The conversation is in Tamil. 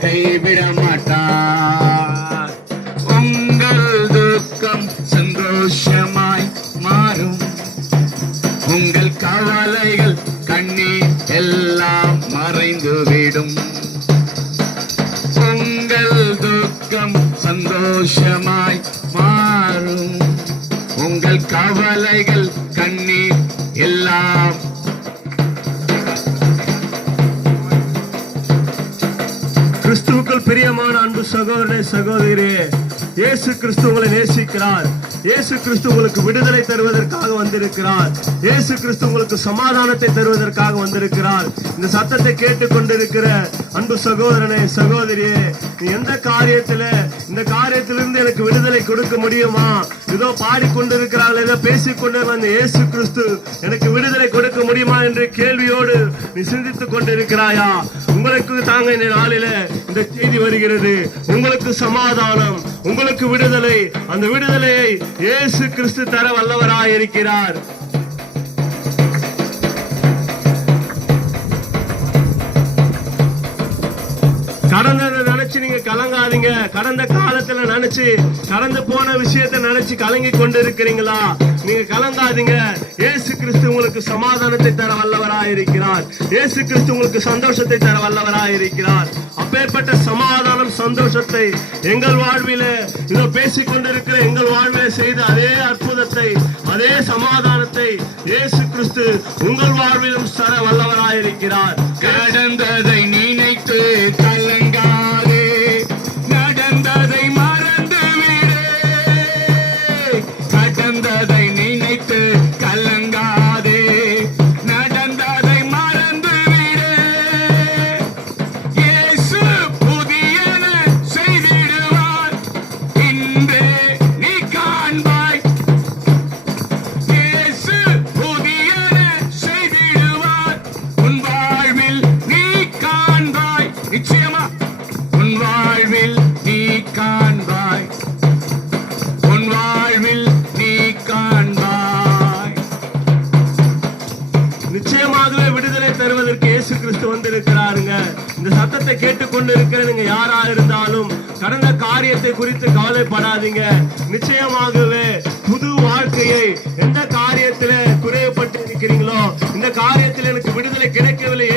கைவிட மாட்டார். உங்கள் துக்கம் சந்தோஷமாய் மாறும். உங்கள் கவலைகள் கண்ணீர் எல்லாம் மறைந்துவிடும். உங்கள் துக்கம் சந்தோஷமாய் மாறும். உங்கள் கவலைகள் கண்ணீர் எல்லாம் கிறிஸ்துவுக்குள் பிரியமான அன்பு சகோதரனே சகோதரியே, இயேசு கிறிஸ்து உங்களை நேசிக்கிறார். இயேசு கிறிஸ்து உங்களுக்கு விடுதலை தருவதற்காக வந்திருக்கிறார். இயேசு கிறிஸ்து உங்களுக்கு சமாதானத்தை தருவதற்காக வந்திருக்கிறார். இந்த சத்தத்தை கேட்டுக் கொண்டிருக்கிற அன்பு சகோதரனே சகோதரியே, நீ எந்த இந்த காரியத்திலிருந்து எனக்கு விடுதலை கொடுக்க முடியுமா? ஏதோ பாடிக்கொண்டிருக்கிறார்கள், ஏதோ பேசிக்கொண்டு வந்த இயேசு கிறிஸ்து எனக்கு விடுதலை கொடுக்க முடியுமா என்று கேள்வியோடு நீ சிந்தித்துக் கொண்டிருக்கிறாயா? உங்களுக்கு தாங்க இந்த நாளில இந்த செய்தி வருகிறது. உங்களுக்கு சமாதானம், உங்களுக்கு விடுதலை. அந்த விடுதலையை இயேசு கிறிஸ்து தர வல்லவராய் இருக்கிறார். கடந்ததை நினைச்சு நீங்க கலங்காதீங்க. கடந்த காலத்துல நினைச்சு, கடந்து போன விஷயத்தை நினைச்சு கலங்கி கொண்டு இருக்கிறீங்களா? நீங்க கலங்காதீங்க. இயேசு கிறிஸ்து உங்களுக்கு சமாதானத்தை தர வல்லவராய் இருக்கிறார். இயேசு கிறிஸ்து உங்களுக்கு சந்தோஷத்தை தர வல்லவராய் இருக்கிறார். அப்பேற்பட்ட சமாதானம், சந்தோஷத்தை எங்கள் வாழ்வில இதோ பேசிக் கொண்டிருக்கிற எங்கள் வாழ்வில செய்த அதே அற்புதத்தை, அதே சமாதானத்தை இயேசு கிறிஸ்து உங்கள் வாழ்விலும் தர வல்லவராய் இருக்கிறார். கடந்ததை நினைத்து கலங்காதே, நடந்ததை மறந்து விடு. கடந்ததை நினைத்து கலங்காதே, நடந்ததை மறந்து விடு. இயேசு புதியன செய்திடுவார், இன்றே நீ காண்பாய். இயேசு புதியன செய்திடுவார், உன் வாழ்வில் நீ காண்பாய். நிச்சயமா உன் வாழ்வில் நீ காண்பாய். உன் வாழ்வில் நீ காண்பாய். நிச்சயமாகவே விடுதலை தருவதற்கு இயேசு கிறிஸ்து வந்திருக்கிறாருங்க. இந்த சத்தத்தை கேட்டுக்கொண்டு இருக்கிற நீங்க யாரா இருந்தாலும் கடந்த காரியத்தை குறித்து கவலைப்படாதீங்க. நிச்சயமாகவே புது வாழ்க்கையை, எந்த காரியத்தில குறையப்பட்டு இருக்கிறீங்களோ, இந்த காரியத்தில் எனக்கு விடுதலை கிடைக்கவில்லை